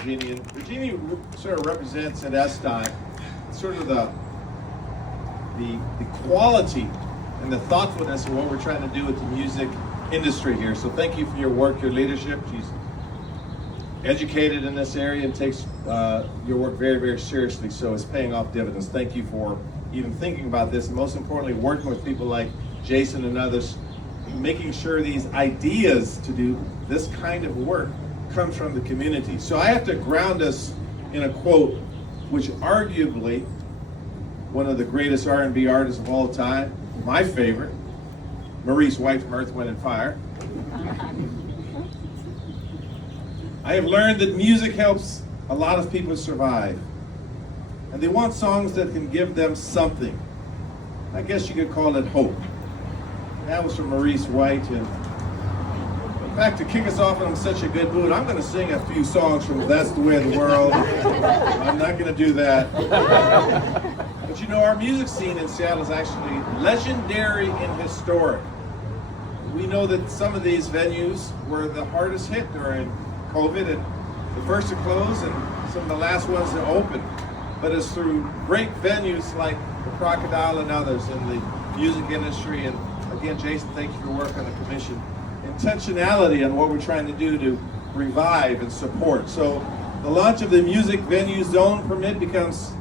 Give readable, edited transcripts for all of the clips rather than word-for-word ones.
Virginia. And Virginia sort of represents at SDOT sort of the quality and the thoughtfulness of what we're trying to do with the music industry here. So thank you for your work, your leadership. She's educated in this area and takes your work very, very seriously. So it's paying off dividends. Thank you for even thinking about this, and most importantly, working with people like Jason and others, making sure these ideas to do this kind of work comes from the community. So I have to ground us in a quote, which arguably one of the greatest R&B artists of all time, my favorite, Maurice White from Earth, Wind & Fire. I have learned that music helps a lot of people survive. And they want songs that can give them something. I guess you could call it hope. That was from Maurice White. And in fact, to kick us off in such a good mood, I'm going to sing a few songs from That's the Way of the World. I'm not going to do that. But you know, our music scene in Seattle is actually legendary and historic. We know that some of these venues were the hardest hit during COVID, and the first to close and some of the last ones to open. But it's through great venues like the Crocodile and others in the music industry. And again, Jason, thank you for your work on the commission. Intentionality on what we're trying to do to revive and support. So the launch of the music venue zone permit becomes,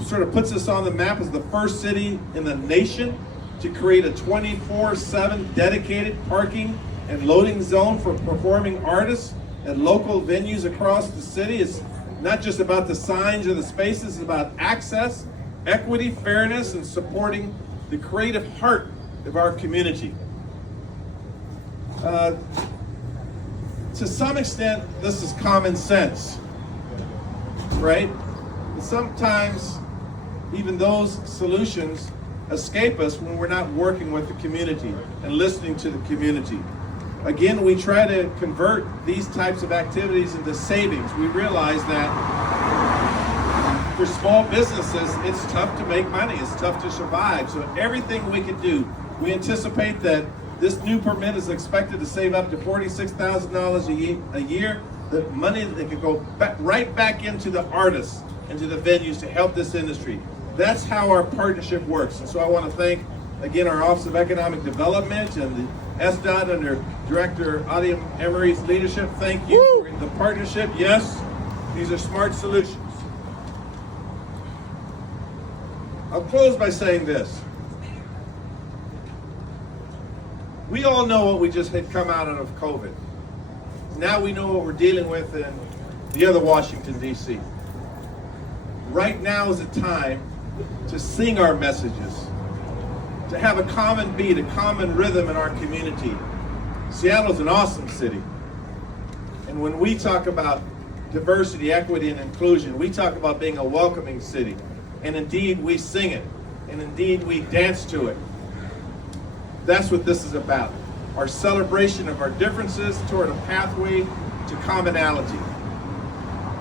sort of puts us on the map as the first city in the nation to create a 24/7 dedicated parking and loading zone for performing artists at local venues across the city. It's not just about the signs or the spaces, it's about access, equity, fairness, and supporting the creative heart of our community. To some extent, this is common sense, right? And sometimes even those solutions escape us when we're not working with the community and listening to the community. Again, we try to convert these types of activities into savings. We realize that for small businesses, it's tough to make money. It's tough to survive. So everything we can do, we anticipate that this new permit is expected to save up to $46,000 a year. The money that could go right back into the artists, into the venues to help this industry. That's how our partnership works. And so I want to thank, again, our Office of Economic Development and the SDOT under Director Adia Emery's leadership. Thank you for the partnership. Yes, these are smart solutions. I'll close by saying this. We all know what we just had come out of COVID. Now we know what we're dealing with in the other Washington, D.C. Right now is a time to sing our messages, to have a common beat, a common rhythm in our community. Seattle is an awesome city. And when we talk about diversity, equity, and inclusion, we talk about being a welcoming city. And indeed, we sing it. And indeed, we dance to it. That's what this is about. Our celebration of our differences toward a pathway to commonality.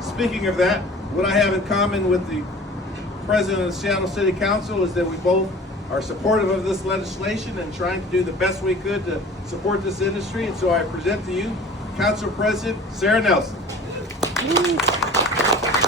Speaking of that, what I have in common with the President of the Seattle City Council is that we both are supportive of this legislation and trying to do the best we could to support this industry. And so I present to you Council President Sarah Nelson.